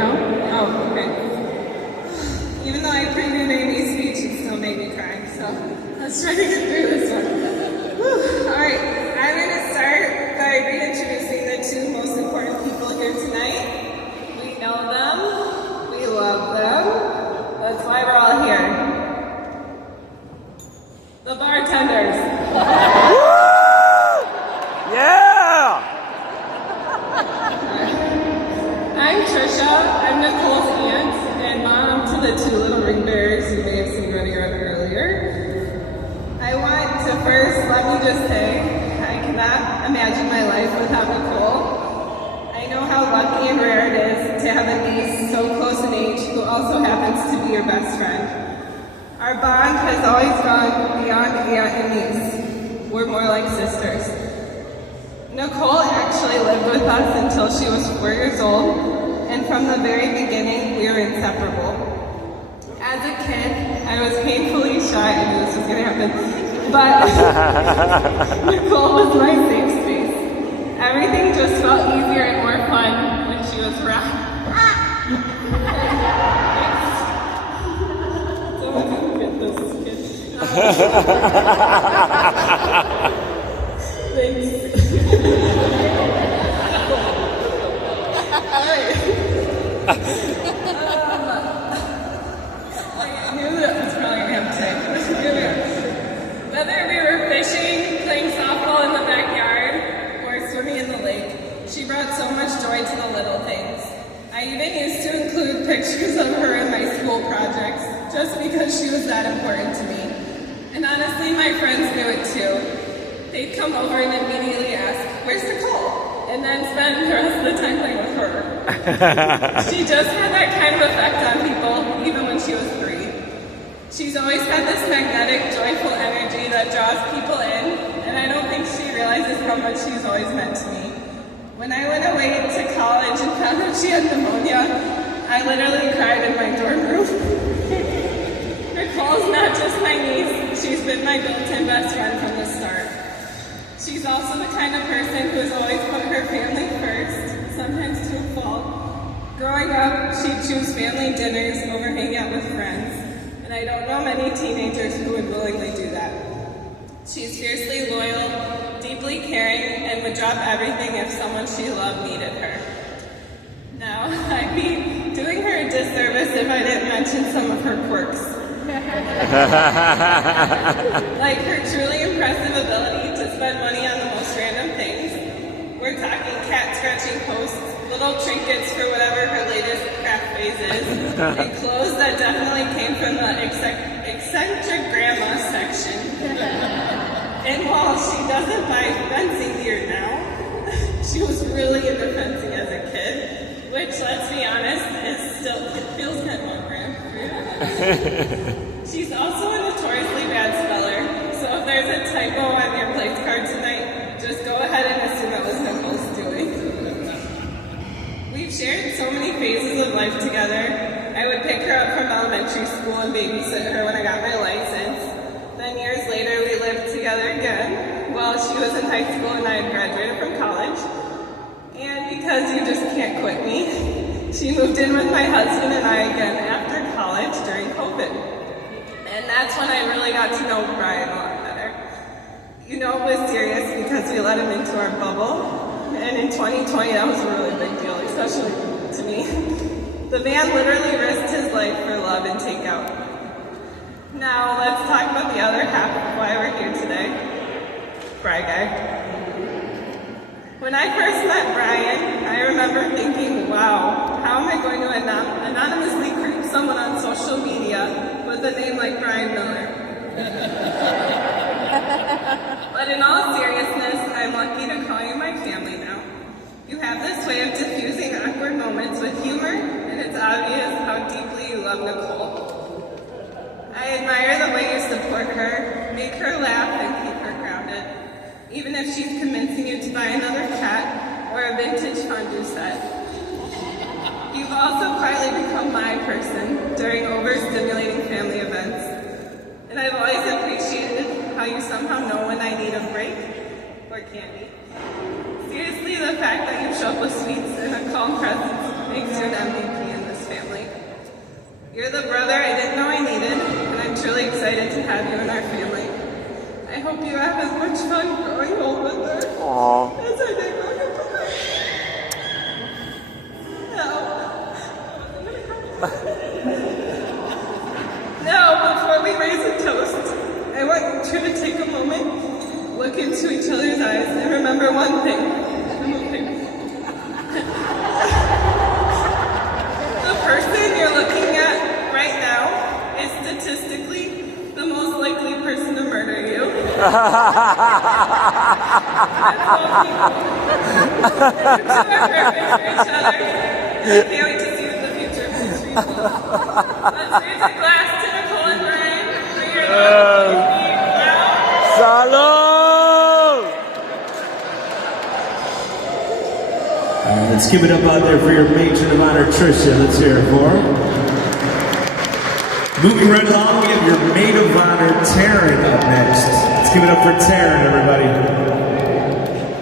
No? Oh, okay. Even though I previewed Amy's speech, it still made me cry. So let's try to get through this one. Whew. All right, I'm going to start by reintroducing the two most important people here tonight. We know them. We love them. That's why we're all here. The bartenders. Yeah! I'm Tricia. I'm Nicole's aunt and mom to the two little ring bearers you may have seen running around earlier. I want to first let me just say I cannot imagine my life without Nicole. I know how lucky and rare it is to have a niece so close in age who also happens to be your best friend. Our bond has always gone beyond aunt and niece. We're more like sisters. Nicole actually lived with us until she was 4 years old, and from the very beginning, we were inseparable. As a kid, I was painfully shy. I knew this was going to happen, but Nicole was my safe space. Everything just felt easier and more fun when she was around. Someone can get this kid. Thanks. Alright. I knew that was probably going to happen today. Whether we were fishing, playing softball in the backyard, or swimming in the lake, she brought so much joy to the little things. I even used to include pictures of her in my school projects, just because she was that important to me. And honestly, my friends knew it too. They'd come over and immediately ask, "Where's Nicole?" And then spend the rest of the time playing with her. She just had that kind of effect on people, even when she was 3. She's always had this magnetic, joyful energy that draws people in, and I don't think she realizes how much she's always meant to me. When I went away to college and found out she had pneumonia, I literally cried in my dorm room. Nicole's not just my niece, she's been my built-in best friend from the start. She's also the kind of person who has always put her family first, sometimes to a fault. Growing up, she'd choose family dinners over hanging out with friends, and I don't know many teenagers who would willingly do that. She's fiercely loyal, deeply caring, and would drop everything if someone she loved needed her. Now, I'd be doing her a disservice if I didn't mention some of her quirks. Like her truly impressive ability to spend money on the most random things. We're talking cat scratching posts, little trinkets for whatever her latest craft phase is, and clothes that definitely came from the eccentric grandma section. And while she doesn't buy fencing gear now, she was really into fencing as a kid, which, let's be honest, it feels kind of on brand. She's also a notoriously bad speller, so if there's a typo on your place card tonight, just go ahead and assume it was Nicole's doing. We've shared so many phases of life together. I would pick her up from elementary school and babysit her when I got my license. Then years later, we lived together again while she was in high school and I had graduated from college. And because you just can't quit me, she moved in with my husband and I again after college during COVID. And that's when I really got to know Brian a lot better. You know it was serious because we let him into our bubble. And in 2020, that was a really big deal, especially to me. The man literally risked his life for love and takeout. Now, let's talk about the other half of why we're here today. Bri Guy. When I first met Brian, I remember thinking, wow, how am I going to anonymously creep someone on social media with a name like Brian Miller? But in all seriousness, I'm lucky to call you my family now. You have this way of diffusing awkward moments with humor, and it's obvious how deeply you love Nicole. I admire the way you support her, make her laugh, and keep her grounded, even if she's convincing you to buy another cat or a vintage fondue set. You've also quietly become my person during overstimulating family events, and I've always appreciated how you somehow know when I need a break or candy. Seriously, the fact that you show up with sweets and a calm presence makes you an MVP. You're the brother I didn't know I needed, and I'm truly excited to have you in our family. I hope you have as much fun growing old with her Aww. as I did growing up with her. Now, before we raise a toast, I want you to take a moment, look into each other's eyes, and remember one thing. The person you're looking at right now is statistically the most likely person to murder you. That's all people. You two are perfect for each other. I can't wait to see what the future holds for you both. Let's raise a glass to Nicole and Brian for your love. Salud! Let's give it up out there for your matron of honor, Tricia. Let's hear it for her. Moving right along, we have your maid of honor, Taryn, up next. Let's give it up for Taryn, everybody.